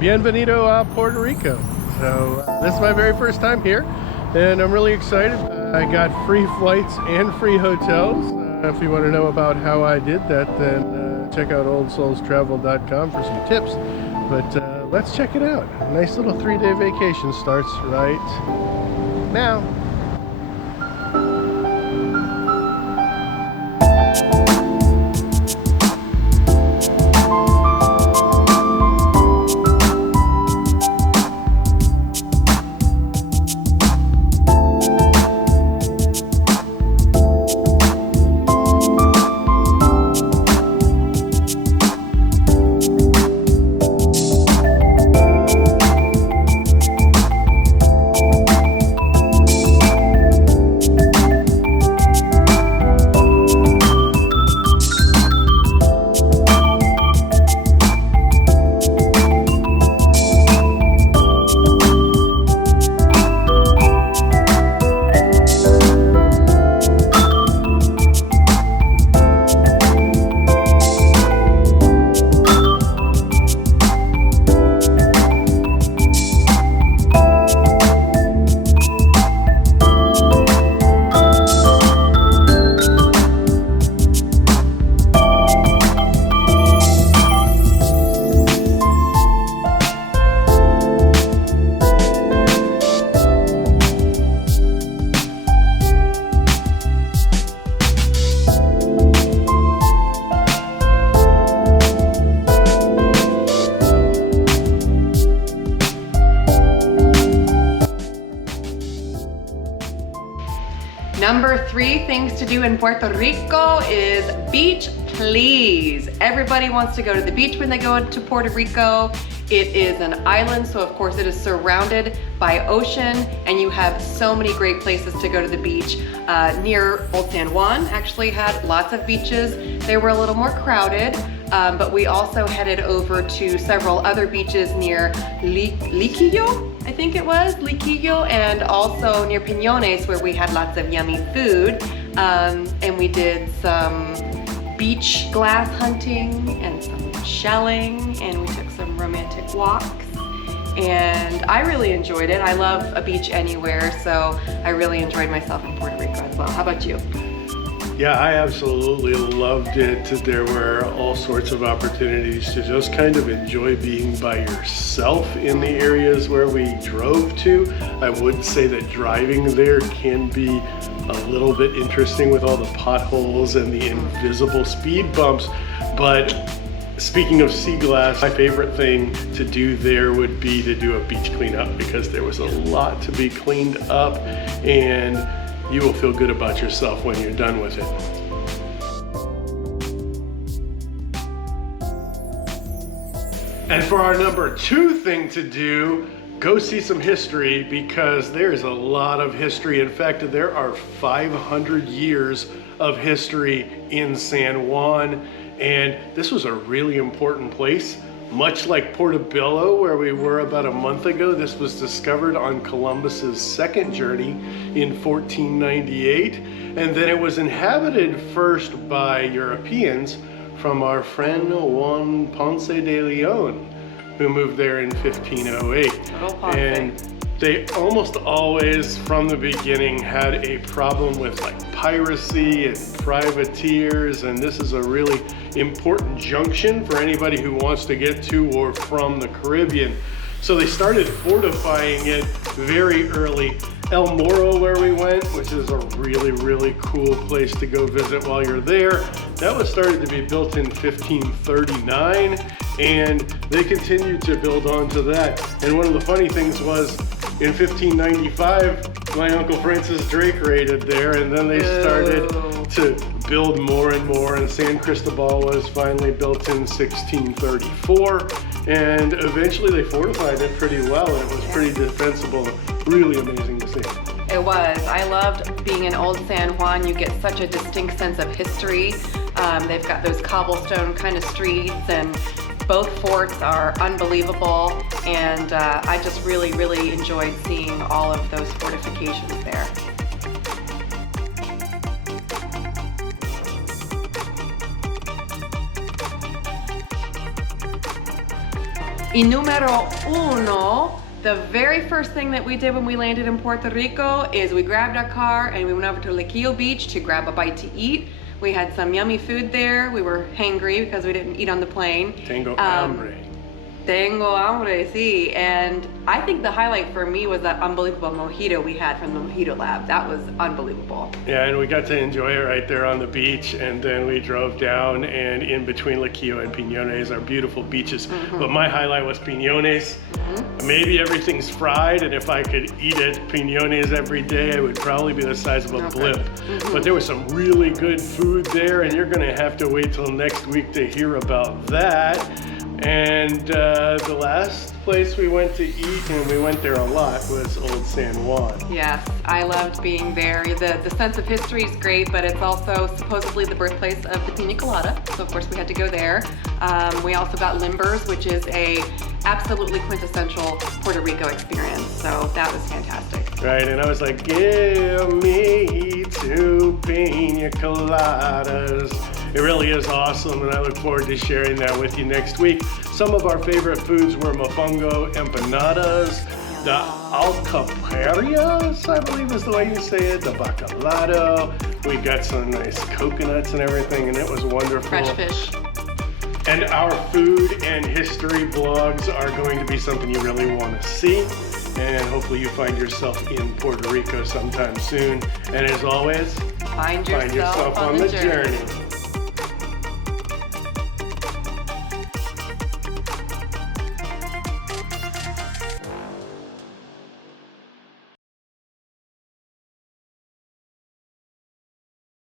Bienvenido a Puerto Rico. So this is my very first time here and I'm really excited. I got free flights and free hotels. If you want to know about how I did that, then check out oldsoulstravel.com for some tips. But let's check it out. A nice little 3-day vacation starts right now. Number 3 things to do in Puerto Rico is beach, please. Everybody wants to go to the beach when they go to Puerto Rico. It is an island, so of course it is surrounded by ocean, and you have so many great places to go to the beach. Near Old San Juan actually had lots of beaches. They were a little more crowded, but we also headed over to several other beaches near Liquillo, I think it was, Liquillo, and also near Piñones, where we had lots of yummy food. And we did some beach glass hunting and some shelling, and we took some romantic walks. And I really enjoyed it. I love a beach anywhere, so I really enjoyed myself in Puerto Rico as well. How about you? Yeah, I absolutely loved it. There were all sorts of opportunities to just kind of enjoy being by yourself in the areas where we drove to. I would say that driving there can be a little bit interesting with all the potholes and the invisible speed bumps, but speaking of sea glass, my favorite thing to do there would be to do a beach cleanup, because there was a lot to be cleaned up, and you will feel good about yourself when you're done with it. And for our number 2 thing to do, go see some history, because there's a lot of history. In fact, there are 500 years of history in San Juan, and this was a really important place. Much like Portobello, where we were about a month ago, this was discovered on Columbus's second journey in 1498, and then it was inhabited first by Europeans from our friend Juan Ponce de Leon, who moved there in 1508. And they almost always, from the beginning, had a problem with like piracy and privateers, and this is a really important junction for anybody who wants to get to or from the Caribbean. So they started fortifying it very early. El Morro, where we went, which is a really, really cool place to go visit while you're there, that was started to be built in 1539, and they continued to build onto that. And one of the funny things was, in 1595, my Uncle Francis Drake raided there, and then they started to build more and more, and San Cristobal was finally built in 1634, and eventually they fortified it pretty well, and it was pretty defensible. Really amazing to see. It was. I loved being in Old San Juan. You get such a distinct sense of history. They've got those cobblestone kind of streets, and both forts are unbelievable, and I just really, really enjoyed seeing all of those fortifications there. Y número uno, the very first thing that we did when we landed in Puerto Rico is we grabbed our car and we went over to Lequillo Beach to grab a bite to eat. We had some yummy food there. We were hangry because we didn't eat on the plane. Tengo hambre. Tengo hambre, sí. And I think the highlight for me was that unbelievable mojito we had from the Mojito Lab. That was unbelievable. Yeah, and we got to enjoy it right there on the beach, and then we drove down, and in between Lequillo and Piñones are beautiful beaches. But my highlight was Piñones. Maybe everything's fried, and if I could eat at Piñones every day, it would probably be the size of a blip. But there was some really good food there, and you're gonna have to wait till next week to hear about that. And the last place we went to eat, and we went there a lot, was Old San Juan. Yes, I loved being there. The sense of history is great, but it's also supposedly the birthplace of the pina colada. So of course we had to go there. We also got Limbers, which is a absolutely quintessential Puerto Rico experience. So that was fantastic. Right, and I was like, give me 2 pina coladas. It really is awesome, and I look forward to sharing that with you next week. Some of our favorite foods were mofongo empanadas, the alcaparias, I believe is the way you say it, the bacalao. We got some nice coconuts and everything, and it was wonderful. Fresh fish. And our food and history blogs are going to be something you really want to see. And hopefully you find yourself in Puerto Rico sometime soon. And as always, Find yourself on the journey.